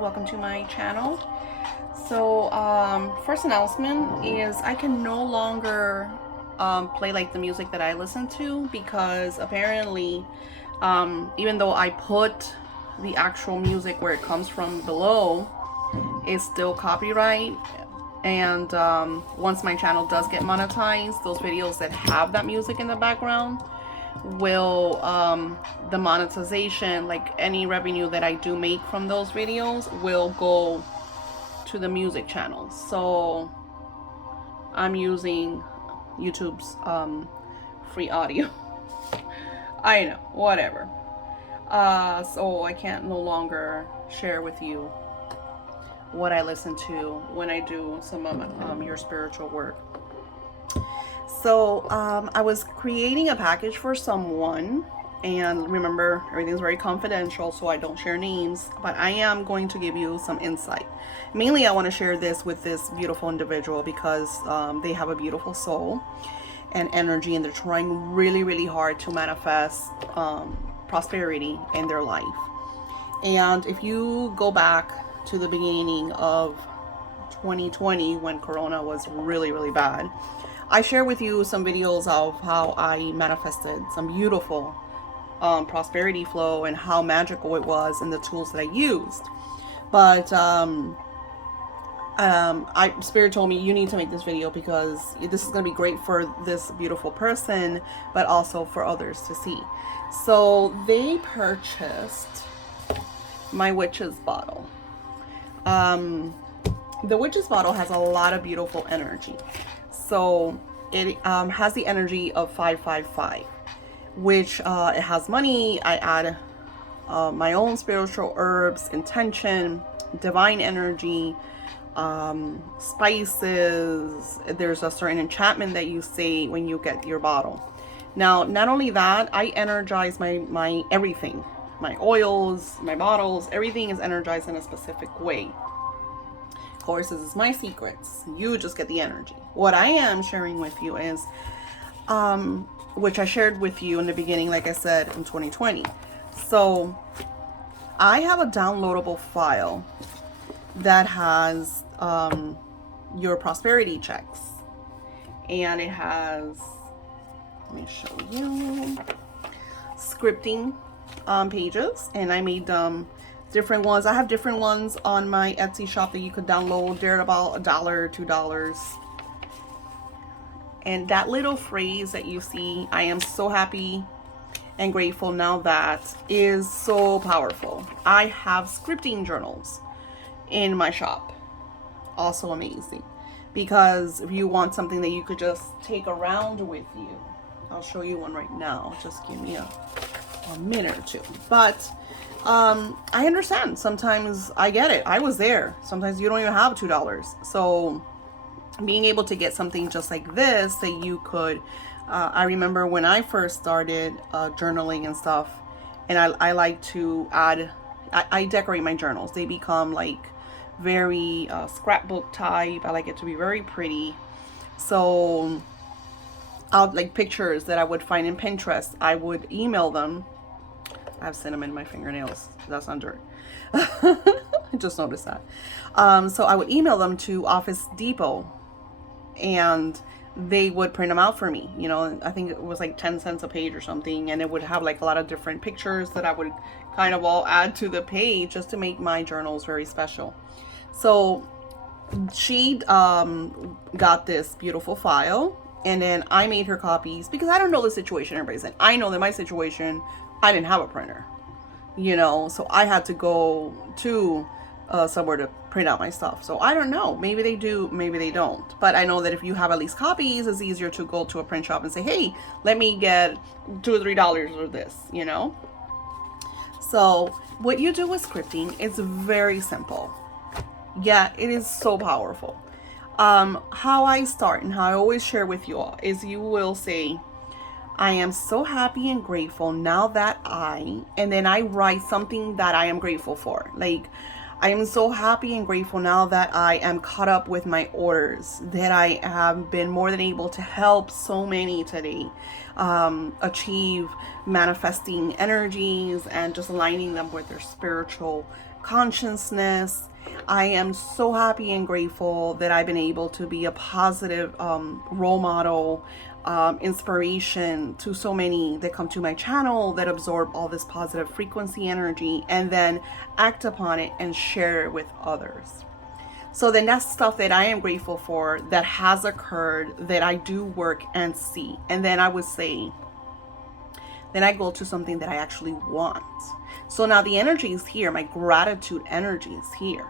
welcome to my channel. So first announcement is I can no longer play like the music that I listen to, because apparently even though I put the actual music where it comes from below, it's still copyright. And once my channel does get monetized, those videos that have that music in the background will the monetization, like any revenue that I do make from those videos, will go to the music channel. So I'm using YouTube's free audio. I know, whatever. So I can't no longer share with you what I listen to when I do some of your spiritual work. So I was creating a package for someone, and remember, everything's very confidential, so I don't share names, but I am going to give you some insight. Mainly I want to share this with this beautiful individual because they have a beautiful soul and energy, and they're trying really hard to manifest prosperity in their life. And if you go back to the beginning of 2020, when Corona was really bad, I share with you some videos of how I manifested some beautiful prosperity flow and how magical it was, and the tools that I used. But Spirit told me, you need to make this video because this is going to be great for this beautiful person, but also for others to see. So they purchased my witch's bottle. The witch's bottle has a lot of beautiful energy. So it has the energy of 555, which it has money. I add my own spiritual herbs, intention, divine energy, spices. There's a certain enchantment that you say when you get your bottle. Now, not only that, I energize my everything. My oils, my bottles, everything is energized in a specific way. Of course, this is my secrets. You just get the energy. What I am sharing with you is, which I shared with you in the beginning, like I said, in 2020. So I have a downloadable file that has your prosperity checks. And it has, let me show you, scripting pages, and I made different ones. I have different ones on my Etsy shop that you could download. They're about $1, $2. And that little phrase that you see, I am so happy and grateful now, that is so powerful. I have scripting journals in my shop. Also amazing, because if you want something that you could just take around with you, I'll show you one right now. Just give me a minute or two. But I understand. Sometimes I get it. I was there. Sometimes you don't even have $2. So being able to get something just like this that you could, I remember when I first started journaling and stuff, and I like to add, I decorate my journals. They become like very scrapbook type. I like it to be very pretty. So I'll like pictures that I would find in Pinterest, I would email them. I have cinnamon in my fingernails. That's not dirt. I just noticed that. So I would email them to Office Depot, and they would print them out for me. You know, I think it was like 10 cents a page or something, and it would have like a lot of different pictures that I would kind of all add to the page just to make my journals very special. So she got this beautiful file, and then I made her copies because I don't know the situation everybody's in. I know that my situation, I didn't have a printer, you know, so I had to go to somewhere to print out my stuff. So I don't know, maybe they do, maybe they don't. But I know that if you have at least copies, it's easier to go to a print shop and say, hey, let me get $2 or $3 of this, you know. So what you do with scripting is very simple. Yeah, it is so powerful. How I start and how I always share with you all is, you will say, I am so happy and grateful now that and then I write something that I am grateful for. Like, I am so happy and grateful now that I am caught up with my orders, that I have been more than able to help so many today achieve manifesting energies and just aligning them with their spiritual consciousness. I am so happy and grateful that I've been able to be a positive role model, inspiration to so many that come to my channel, that absorb all this positive frequency energy and then act upon it and share it with others. So then that's stuff that I am grateful for, that has occurred, that I do work and see. And then I would say, then I go to something that I actually want. So now the energy is here. My gratitude energy is here.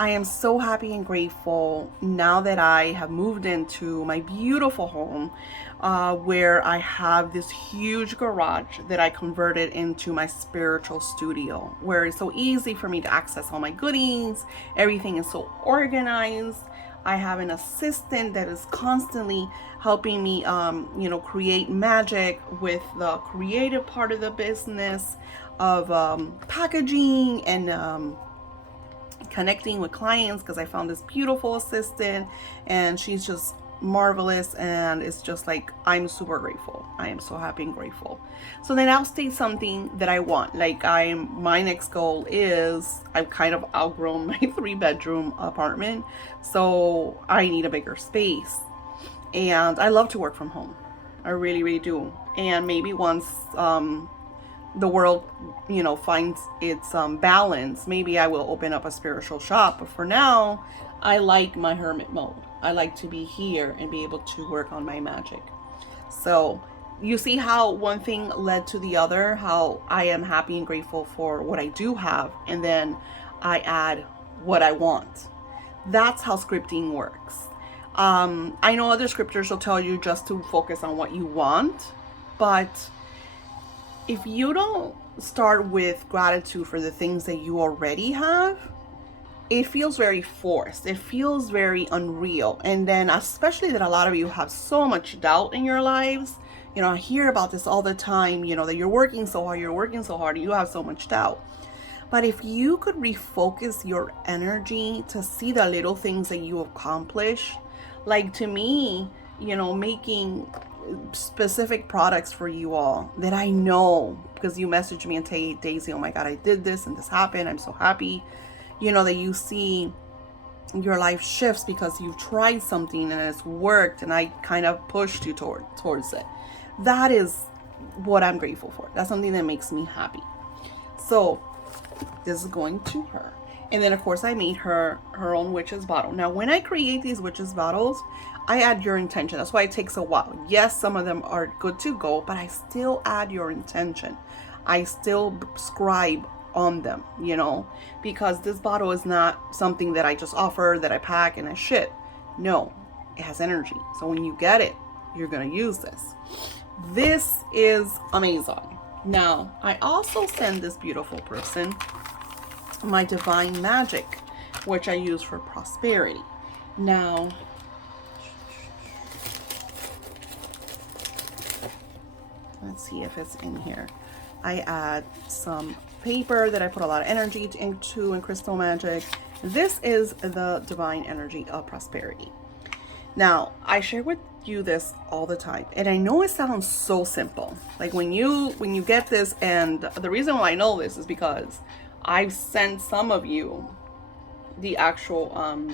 I am so happy and grateful now that I have moved into my beautiful home, where I have this huge garage that I converted into my spiritual studio, where it's so easy for me to access all my goodies. Everything is so organized. I have an assistant that is constantly helping me, create magic with the creative part of the business of packaging and connecting with clients, because I found this beautiful assistant and she's just marvelous, and it's just like, I'm super grateful. I am so happy and grateful. So then I'll state something that I want. Like my next goal is, I've kind of outgrown my 3-bedroom apartment, so I need a bigger space. And I love to work from home. I really, really do. And maybe once the world, finds its balance, maybe I will open up a spiritual shop. But for now, I like my hermit mode. I like to be here and be able to work on my magic. So you see how one thing led to the other, how I am happy and grateful for what I do have, and then I add what I want. That's how scripting works. I know other scriptures will tell you just to focus on what you want, but if you don't start with gratitude for the things that you already have, it feels very forced. It feels very unreal. And then especially that a lot of you have so much doubt in your lives. I hear about this all the time, that you're working so hard, you have so much doubt. But if you could refocus your energy to see the little things that you accomplish, like to me, making specific products for you all that I know, because you message me and say, Daisy, oh my God, I did this and this happened. I'm so happy, that you see your life shifts because you've tried something and it's worked, and I kind of pushed you towards it. That is what I'm grateful for. That's something that makes me happy. So this is going to her. And then of course I made her own witch's bottle. Now when I create these witch's bottles, I add your intention. That's why it takes a while. Yes, some of them are good to go, but I still add your intention. I still scribe on them, because this bottle is not something that I just offer, that I pack and I ship. No, it has energy. So when you get it, you're going to use this. This is amazing. Now, I also send this beautiful person my Divine Magic, which I use for prosperity. Now, let's see if it's in here. I add some paper that I put a lot of energy into in Crystal Magic. This is the divine energy of prosperity. Now, I share with you this all the time, and I know it sounds so simple. Like when you get this, and the reason why I know this is because I've sent some of you the actual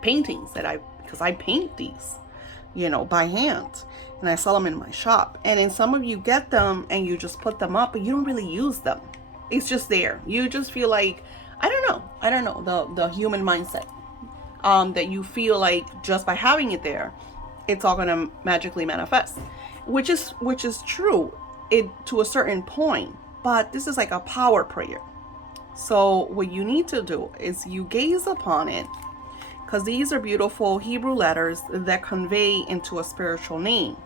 paintings because I paint these, by hand, and I sell them in my shop. And then some of you get them and you just put them up, but you don't really use them. It's just there. You just feel like, I don't know, the human mindset, that you feel like just by having it there, it's all gonna magically manifest, which is true, to a certain point. But this is like a power prayer. So what you need to do is you gaze upon it, because these are beautiful Hebrew letters that convey into a spiritual name.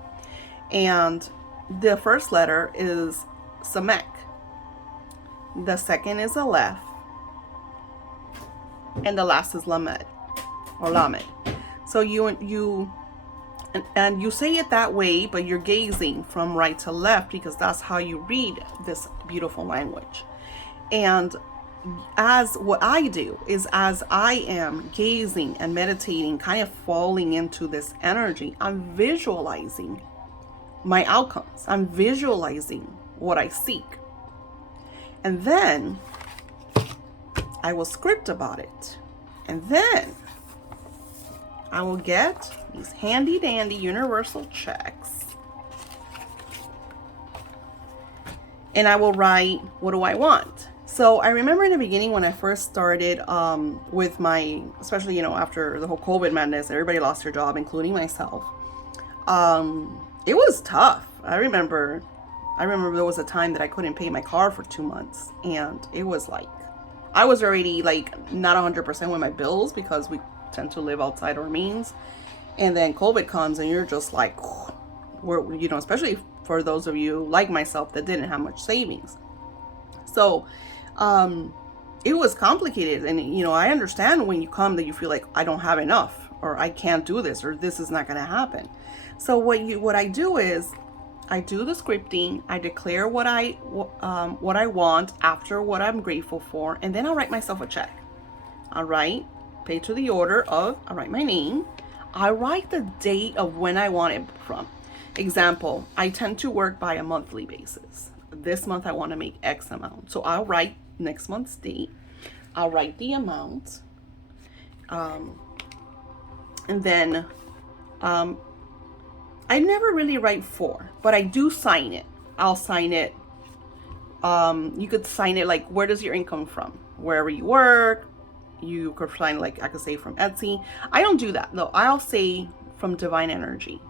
And the first letter is Samek. The second is Aleph. And the last is Lamed, or Lamed. So you say it that way, but you're gazing from right to left, because that's how you read this beautiful language. And as what I do is, as I am gazing and meditating, kind of falling into this energy, I'm visualizing my outcomes. I'm visualizing what I seek. And then I will script about it. And then I will get these handy dandy universal checks. And I will write, what do I want? So I remember in the beginning when I first started with my, especially, after the whole COVID madness, everybody lost their job, including myself. It was tough. I remember there was a time that I couldn't pay my car for 2 months. And it was like, I was already like not 100% with my bills because we tend to live outside our means. And then COVID comes and you're just like, especially for those of you like myself that didn't have much savings. So it was complicated. And, I understand when you come that you feel like I don't have enough, or I can't do this, or this is not going to happen. So what I do is I do the scripting. I declare what I want after what I'm grateful for. And then I'll write myself a check. I'll write, pay to the order of, I'll write my name. I write the date of when I want it from. Example, I tend to work by a monthly basis. This month I want to make X amount. So I'll write next month's date. I'll write the amount. And then I never really write for, but I do sign it. I'll sign it. You could sign it like, where does your income from? Wherever you work. You could sign, like, I could say from Etsy. I don't do that though. I'll say from divine energy.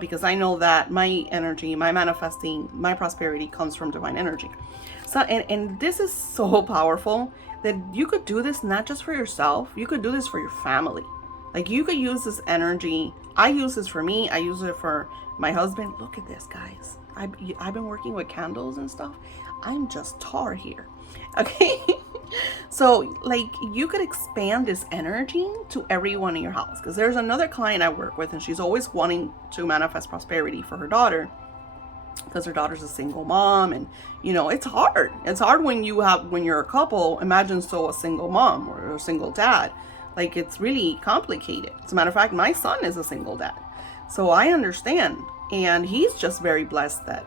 Because I know that my energy, my manifesting, my prosperity comes from divine energy. So, and this is so powerful that you could do this not just for yourself, you could do this for your family. Like, you could use this energy. I use this for me. I use it for my husband. Look at this, guys. I've been working with candles and stuff. I'm just tar here. Okay. So, like, you could expand this energy to everyone in your house. Because there's another client I work with, and she's always wanting to manifest prosperity for her daughter. Because her daughter's a single mom, and it's hard. It's hard when you're a couple. Imagine a single mom or a single dad. Like, it's really complicated. As a matter of fact, my son is a single dad. So I understand. And he's just very blessed that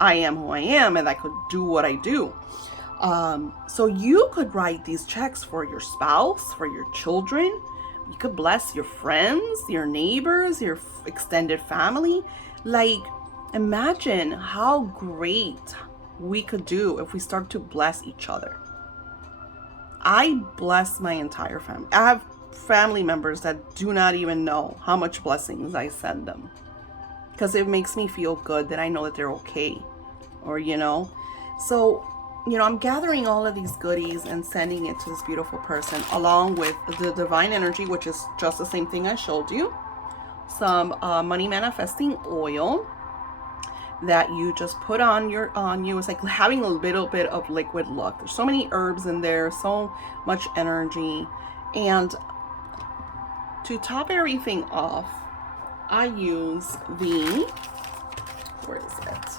I am who I am and I could do what I do. So you could write these checks for your spouse, for your children. You could bless your friends, your neighbors, your extended family. Like, imagine how great we could do if we start to bless each other. I bless my entire family. I have family members that do not even know how much blessings I send them. Because it makes me feel good that I know that they're okay. Or, So, I'm gathering all of these goodies and sending it to this beautiful person, along with the divine energy, which is just the same thing I showed you. Some money manifesting oil that you just put on you. It's like having a little bit of liquid luck. There's so many herbs in there, so much energy. And to top everything off, I use where is it?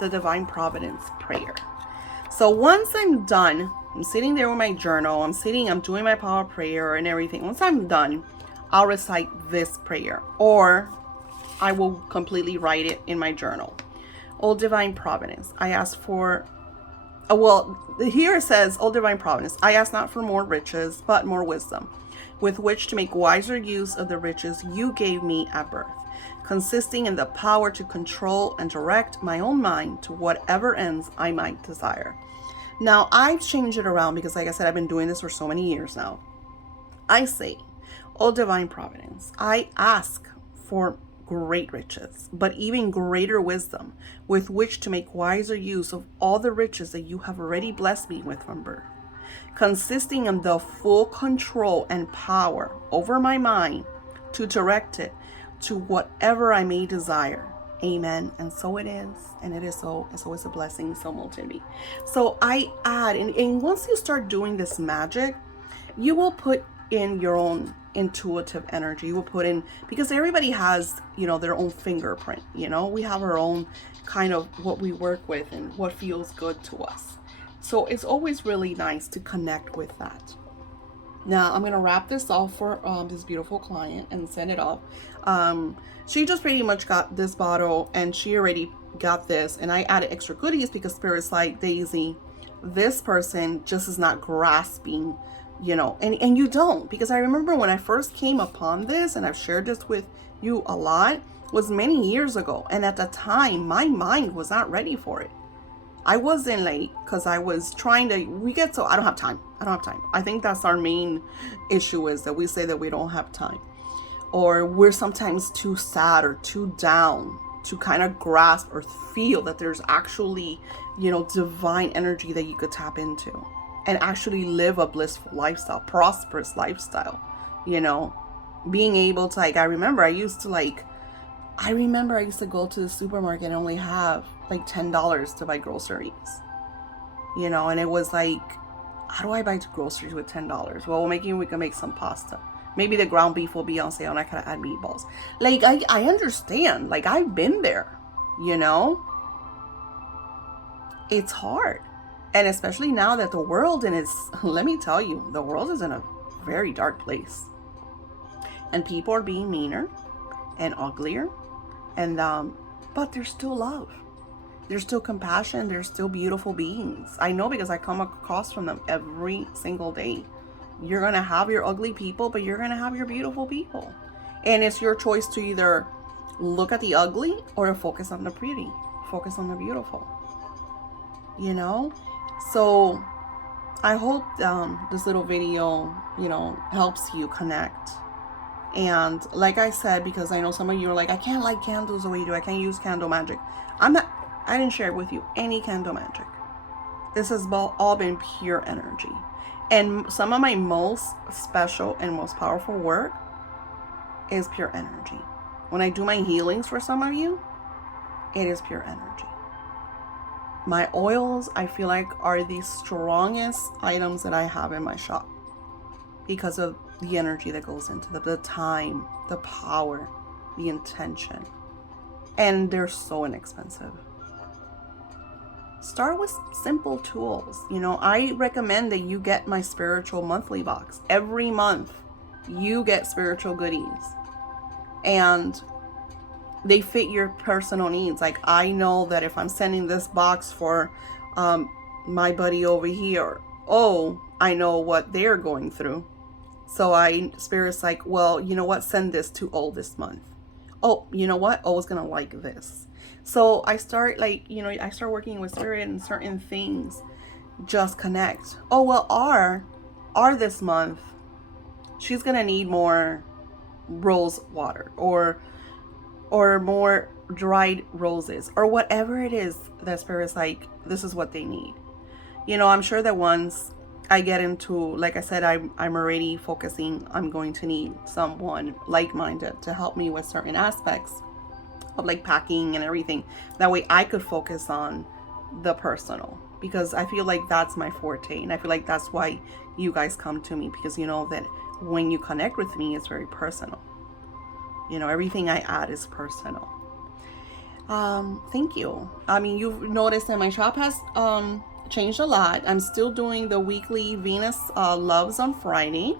The Divine Providence prayer. So once I'm done, I'm sitting there with my journal, I'm doing my power prayer and everything. Once I'm done, I'll recite this prayer, or I will completely write it in my journal. Oh, Divine Providence, I ask for, here it says, oh, Divine Providence, I ask not for more riches, but more wisdom, with which to make wiser use of the riches you gave me at birth, consisting in the power to control and direct my own mind to whatever ends I might desire. Now, I've changed it around because, like I said, I've been doing this for so many years now. I say, oh, Divine Providence, I ask for great riches, but even greater wisdom, with which to make wiser use of all the riches that you have already blessed me with from birth, consisting in the full control and power over my mind to direct it to whatever I may desire. Amen. And so it is. And it is so. It's always a blessing. So molten be. So I add, and once you start doing this magic, you will put in your own intuitive energy. You will put in, because everybody has, their own fingerprint. We have our own kind of what we work with and what feels good to us. So it's always really nice to connect with that. Now I'm gonna wrap this off for this beautiful client and send it off. She just pretty much got this bottle and she already got this, and I added extra goodies because Spirit's like, Daisy, this person just is not grasping, you know, and you don't, because I remember when I first came upon this, and I've shared this with you a lot, was many years ago, and at the time my mind was not ready for it. I wasn't late because I was trying to, I don't have time. I think that's our main issue, is that we say that we don't have time, or we're sometimes too sad or too down to kind of grasp or feel that there's actually, you know, divine energy that you could tap into and actually live a blissful lifestyle, prosperous lifestyle, you know, being able to, like, I remember I used to go to the supermarket and only have like $10 to buy groceries, you know, and it was like, how do I buy groceries with $10? Well, we can make some pasta. Maybe the ground beef will be on sale and I can add meatballs. Like, I understand. Like, I've been there, you know? It's hard. And especially now that the world let me tell you, the world is in a very dark place. And people are being meaner and uglier. And, but there's still love. There's still compassion. There's still beautiful beings. I know, because I come across from them every single day. You're going to have your ugly people, but you're going to have your beautiful people. And it's your choice to either look at the ugly or to focus on the pretty, focus on the beautiful, you know? So I hope this little video, you know, helps you connect. And like I said, because I know some of you are like, I can't light candles the way you do. I can't use candle magic. I didn't share with you any candle magic. This has all been pure energy. And some of my most special and most powerful work is pure energy. When I do my healings for some of you, it is pure energy. My oils, I feel like, are the strongest items that I have in my shop because of the energy that goes into the time, the power, the intention. And they're so inexpensive. Start with simple tools. You know, I recommend that you get my spiritual monthly box. Every month you get spiritual goodies, and they fit your personal needs. Like, I know that if I'm sending this box for my buddy over here, oh, I know what they're going through. So Spirit's like, well, you know what? Send this to O this month. Oh, you know what? O's gonna like this. So I start, like, you know, I start working with Spirit, and certain things just connect. Oh, well, R this month, she's gonna need more rose water or more dried roses, or whatever it is that Spirit's like, this is what they need. You know, I'm sure that once I get into, like I said, I'm already focusing, I'm going to need someone like-minded to help me with certain aspects of, like, packing and everything. That way I could focus on the personal, because I feel like that's my forte, and I feel like that's why you guys come to me, because you know that when you connect with me, it's very personal. You know, everything I add is personal. Thank you. I mean, you've noticed that my shop has changed a lot. I'm still doing the weekly Venus loves on Friday,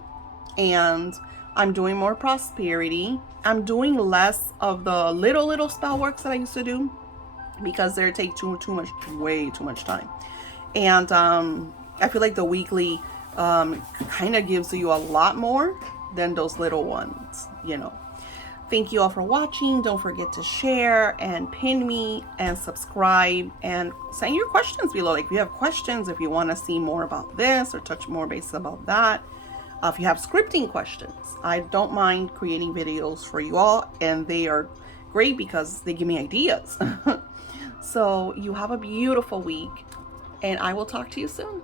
and I'm doing more prosperity. I'm doing less of the little spell works that I used to do, because they take way too much time. And I feel like the weekly kind of gives you a lot more than those little ones, you know. Thank you all for watching. Don't forget to share and pin me and subscribe, and send your questions below. Like, if you have questions, if you want to see more about this or touch more base about that, if you have scripting questions, I don't mind creating videos for you all, and they are great because they give me ideas. So you have a beautiful week, and I will talk to you soon.